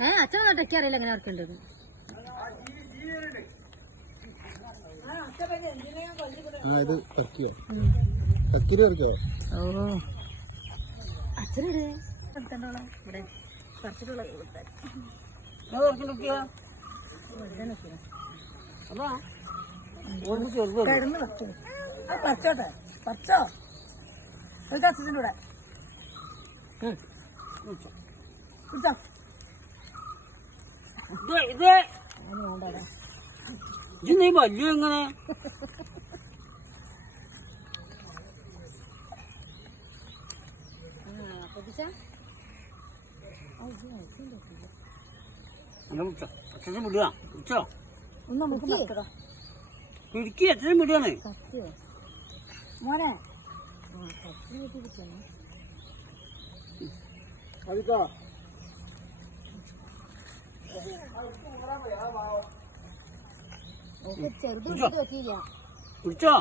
ഏ അച്ഛൻ നട്ടയ്ക്ക് അറിയില്ല എങ്ങനെ ആ ഇത് പറിക്കോ കക്കിരി പറിക്കോ ഓ. അച്ഛനിട് എടുത്തോളാം ഇവിടെ. പറിച്ചിട്ടുള്ള കിടന്ന് പറിച്ചു അത് പറിച്ചോട്ടെ പറിച്ചോ ഒരു അച്ഛന്റെ കൂടെ. കുടിച്ചോ ഇത് ഇത്. നീ വലിയ എങ്ങനെ പിടിക്ക് അങ്ങനെ വിളിച്ചോ അച്ഛൻ വിടുക പിടിച്ചോ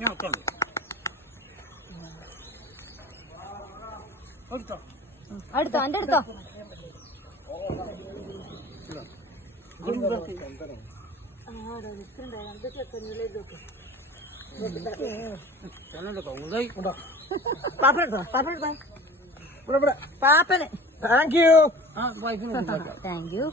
ഞാൻ. എടുത്തോ. അടുത്തോ എന്റെ അടുത്തോ? ചെന്നൈയിലെ കൗതായി. പാപ്പനെടുത്തോ? പാപ്പനെടുത്തോ? ഇവിടെ ഇവിടെ. പാപ്പന്. Thank you. Thank you